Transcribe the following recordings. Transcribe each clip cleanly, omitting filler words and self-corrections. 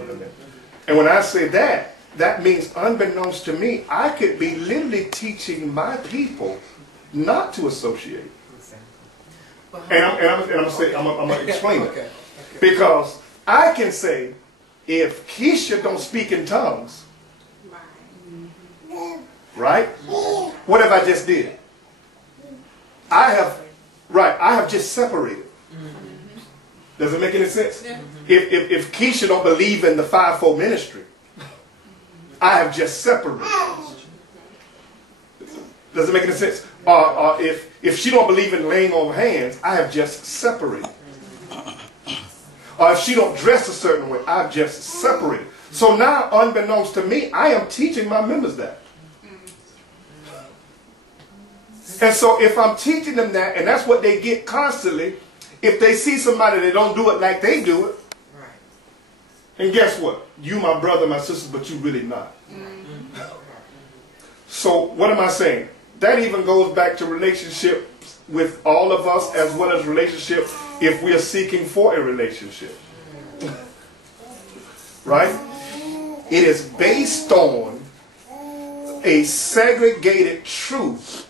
And when I say that, that means unbeknownst to me, I could be literally teaching my people not to associate. And I'm going to explain it. Because I can say, if Keisha don't speak in tongues, right? What have I just did? I have just separated. Does it make any sense? If Keisha don't believe in the fivefold ministry, I have just separated. Does it make any sense? Or if she don't believe in laying on hands, I have just separated. Or if she don't dress a certain way, I've just separated. So now, unbeknownst to me, I am teaching my members that. And so if I'm teaching them that, and that's what they get constantly, if they see somebody that don't do it like they do it, and guess what? You my brother, my sister, but you really not. So what am I saying? That even goes back to relationships with all of us, as well as relationship if we are seeking for a relationship. Right? It is based on a segregated truth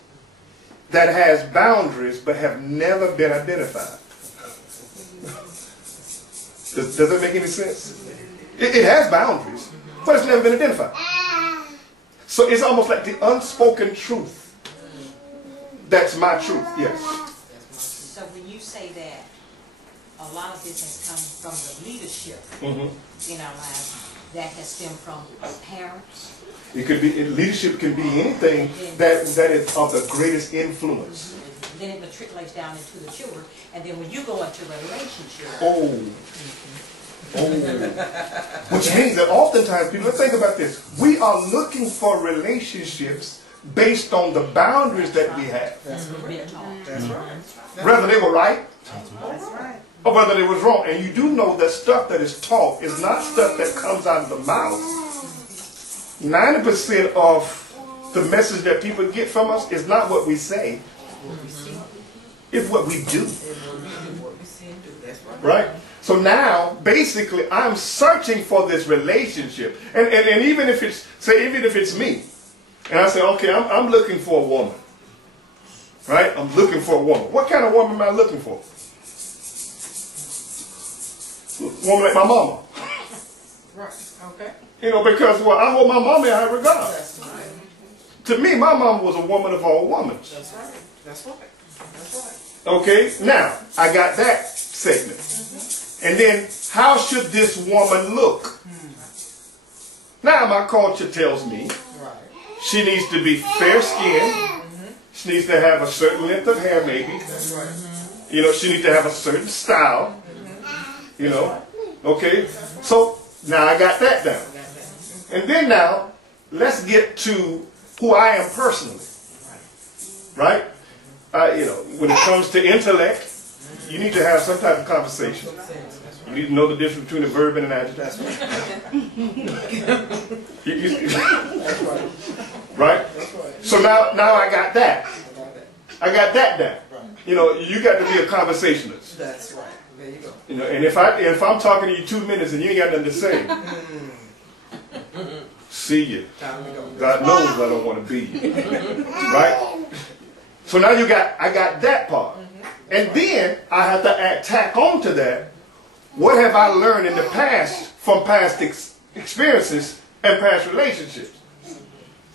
that has boundaries but have never been identified. Does that make any sense? It has boundaries, but it's never been identified. So it's almost like the unspoken truth. That's my truth, yes. So when you say that a lot of this has come from the leadership in our lives, that has stemmed from parents? It could be, leadership can be anything that is of the greatest influence. Then it matriculates down into the children, and then when you go into a relationship. Which means that oftentimes people, think about this, we are looking for relationships based on the boundaries that we have. That's right. Whether they were right, That's right. or whether they was wrong. And you do know that stuff that is taught is not stuff that comes out of the mouth. 90% of the message that people get from us is not what we say. It's what we do. Right? So now, basically, I'm searching for this relationship. And even if it's, say, even if it's me, and I say, okay, I'm looking for a woman. Right? I'm looking for a woman. What kind of woman am I looking for? A woman like my mama. Right. Okay. You know, because, well, I hold my mama in high regard. That's right. To me, my mama was a woman of all women. That's right. That's right. That's right. Okay? Now, I got that segment. And then, how should this woman look? Now, my culture tells me she needs to be fair-skinned. She needs to have a certain length of hair, maybe. That's right. You know, she needs to have a certain style. You know? Okay? So, now I got that down. And then now, let's get to who I am personally. Right? You know, when it comes to intellect, you need to have some type of conversation. You need to know the difference between a verb and an adjective. Right? So now I got that. I got that down. You know, you got to be a conversationalist. That's right. There you go. You know, and if I'm talking to you 2 minutes and you ain't got nothing to say, see you. God knows I don't want to be you. Right? So now I got that part. And then I have to tack on to that, what have I learned in the past from past experiences and past relationships?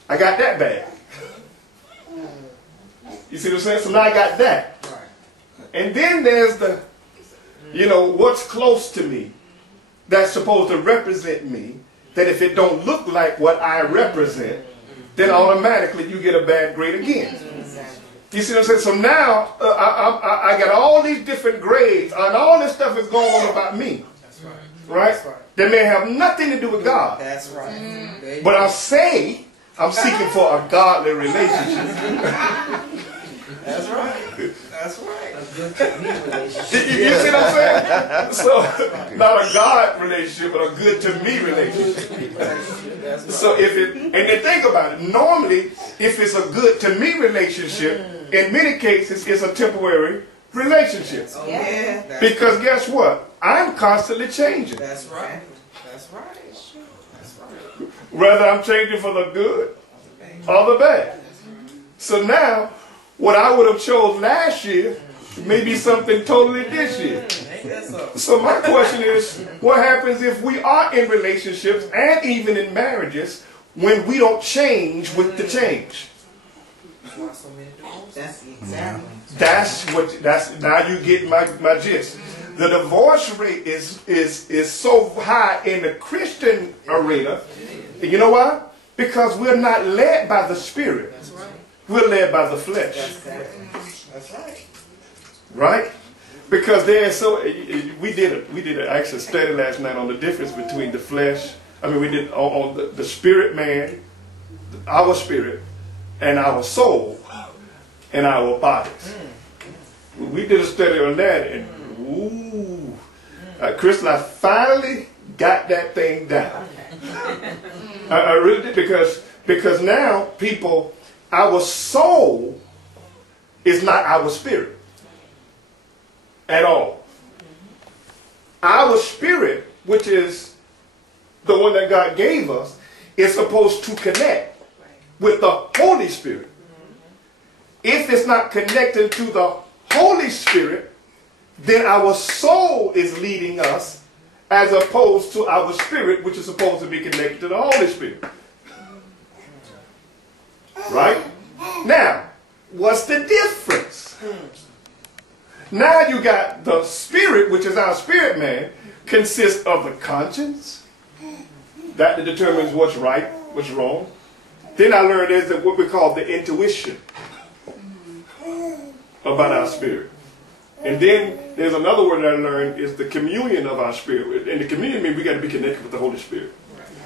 I got that bag. You see what I'm saying? So now I got that. And then there's the, you know, what's close to me that's supposed to represent me, that if it don't look like what I represent, then automatically you get a bad grade again. You see what I'm saying? So now I got all these different grades, and all this stuff is going on about me. That's right. Right? That's right. That may have nothing to do with God. That's right. But I say I'm seeking for a godly relationship. That's right. That's right. You see what I'm saying? So, not a God relationship, but a good to me relationship. So and then think about it. Normally, if it's a good to me relationship, in many cases, it's a temporary relationship. Yeah. Because guess what? I'm constantly changing. That's right. That's right. That's right. Whether I'm changing for the good or the bad. So now, what I would have chose last year may be something totally this year. Ain't that so? So my question is, what happens if we are in relationships and even in marriages when we don't change with the change? Why so many divorces? That's exactly. That's now you get my gist. The divorce rate is so high in the Christian arena. And you know why? Because we're not led by the Spirit. That's right. We're led by the flesh. That's right. Right? Because there's so we did actually study last night on the difference between the flesh. I mean, we did on the spirit man, our spirit, and our soul, and our bodies. We did a study on that, and ooh, Crystal, I finally got that thing down. I really did, because now people, our soul is not our spirit at all. Our spirit, which is the one that God gave us, is supposed to connect with the Holy Spirit. If it's not connected to the Holy Spirit, then our soul is leading us as opposed to our spirit, which is supposed to be connected to the Holy Spirit. Right? Now, what's the difference? Now you got the spirit, which is our spirit man, consists of the conscience. That determines what's right, what's wrong. Then I learned there's what we call the intuition about our spirit. And then there's another word that I learned is the communion of our spirit. And the communion means we got to be connected with the Holy Spirit.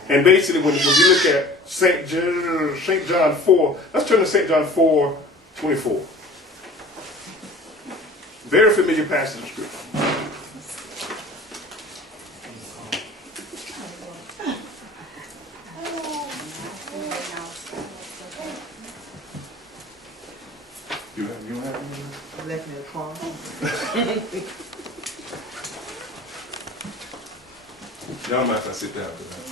And basically when you look at St. John 4, let's turn to St. John 4:24. Very familiar passage of scripture. You don't have any? I left me a car. Y'all mind if I sit down tonight?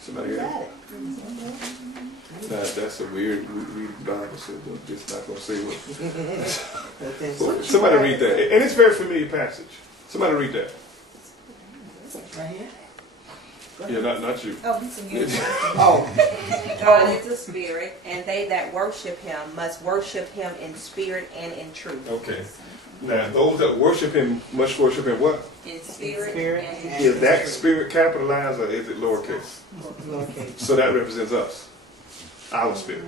Somebody got it? That's a weird Bible, so we're just not going to say what. Somebody read that. And it's a very familiar passage. Somebody read that. Right here? Yeah, not you. Oh. God is a spirit, and they that worship him must worship him in spirit and in truth. Okay. Now, those that worship him must worship him what? In spirit, and in Is that spirit capitalized or is it lowercase? Lowercase. So that represents us, our spirit.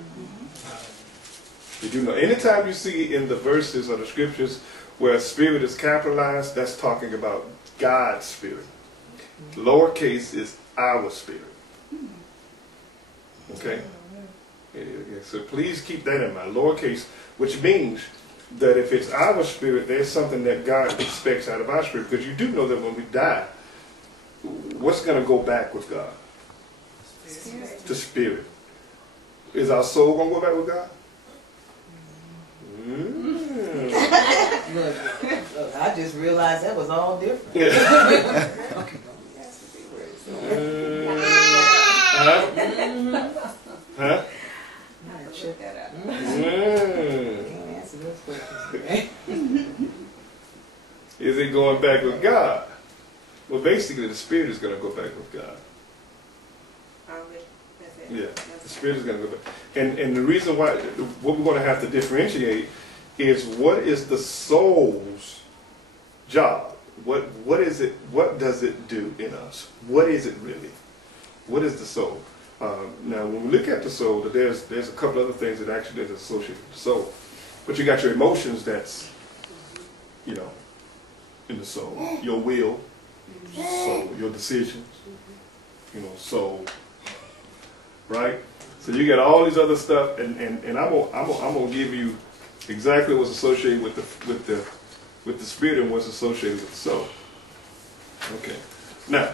Did you know, anytime you see in the verses of the scriptures where spirit is capitalized, that's talking about God's spirit. Lowercase is our spirit. Okay? Yeah, so please keep that in mind. Lowercase, which means that if it's our spirit, there's something that God expects out of our spirit. Because you do know that when we die, what's going to go back with God? spirit. The spirit. Is our soul going to go back with God? Look, I just realized that was all different. Yeah. Huh? Check that out. Can't answer those questions. Is it going back with God? Well, basically, the spirit is going to go back with God. That's it. Yeah, the spirit is going to go back. And the reason why, what we're going to have to differentiate is what is the soul's job? What is it? What does it do in us? What is it really? What is the soul? Now, when we look at the soul, there's a couple other things that actually is associated with the soul. But you got your emotions that's, in the soul. Your will, soul. Your decisions, soul. Right? So you got all these other stuff, and I'm gonna give you exactly what's associated with the spirit and what's associated with the soul. Okay. Now,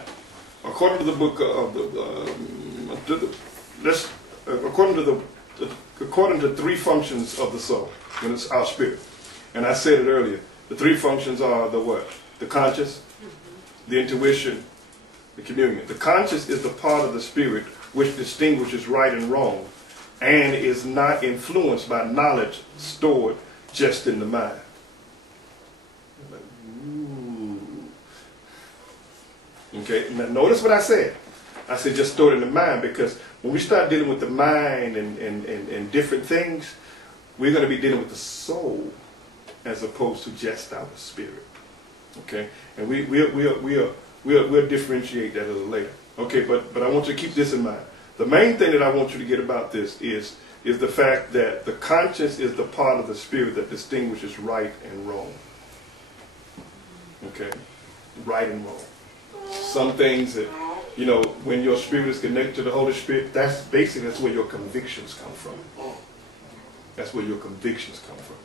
according to the book of according to three functions of the soul, when it's our spirit, and I said it earlier, the three functions are the what? The conscious, the intuition, the communion. The conscious is the part of the spirit which distinguishes right and wrong and is not influenced by knowledge stored just in the mind. Like, ooh. Okay, now notice what I said. I said just store it in the mind, because when we start dealing with the mind and different things, we're going to be dealing with the soul as opposed to just our spirit. Okay, and we'll differentiate that a little later. Okay, but I want you to keep this in mind. The main thing that I want you to get about this is the fact that the conscience is the part of the spirit that distinguishes right and wrong. Okay, right and wrong. Some things that, you know, when your spirit is connected to the Holy Spirit, that's where your convictions come from. That's where your convictions come from.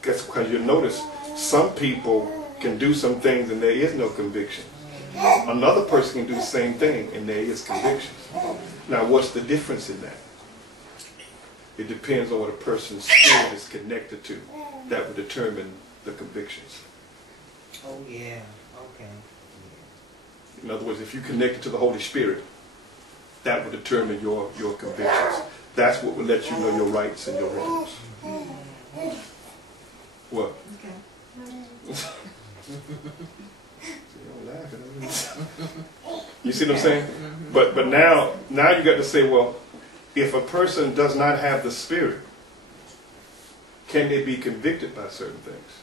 That's because you notice some people can do some things and there is no conviction. Another person can do the same thing and there is conviction. Now, what's the difference in that? It depends on what a person's spirit is connected to. That would determine the convictions. Oh yeah. Okay. In other words, if you connect it to the Holy Spirit, that will determine your convictions. That's what will let you know your rights and your wrongs. What? Okay. You see what I'm saying? But now you got to say, well, if a person does not have the Spirit, can they be convicted by certain things?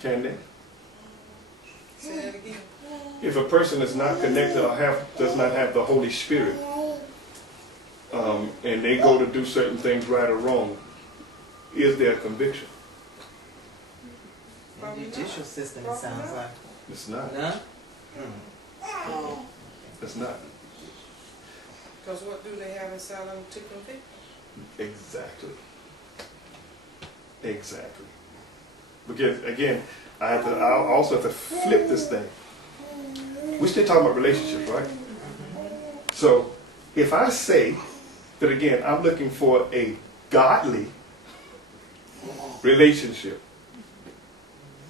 Can they? Say that again. If a person is not connected or does not have the Holy Spirit, and they go to do certain things right or wrong, is there a conviction? The judicial system, it sounds like. It's not. No? It's not. Because what do they have inside them to convict? Exactly. Exactly. Because again, I also have to flip this thing. We're still talking about relationships, right? So if I say that again, I'm looking for a godly relationship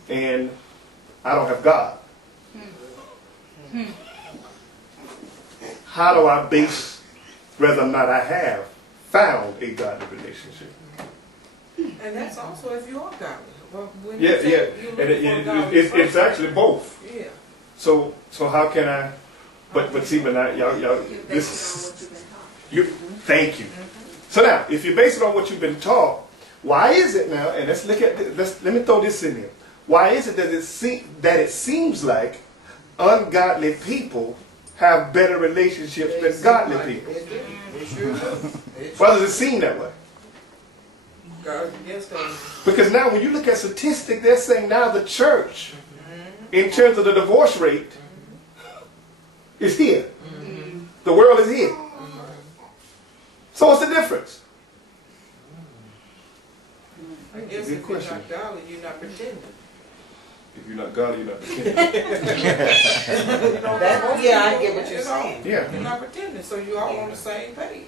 and I don't have God, how do I base whether or not I have found a godly relationship? And that's also if you are godly. Well, when Yeah, you say yeah. you're And looking for a godly it's person, actually both. Yeah. So how can I? But see, but now y'all this. Thank you. So now, if you base it on what you've been taught, why is it now? And let's look at let me throw this in here. Why is it that it seems like ungodly people have better relationships than godly people? It sure does. Why does it seem that way? God, yes, God. Because now when you look at statistics, they're saying now the church, in terms of the divorce rate, is here. The world is here. So what's the difference? I guess if you're not godly, you're not pretending. If you're not godly, you're not pretending. Yeah, I get what you're saying. Yeah. You're not pretending, so you're all on the same page.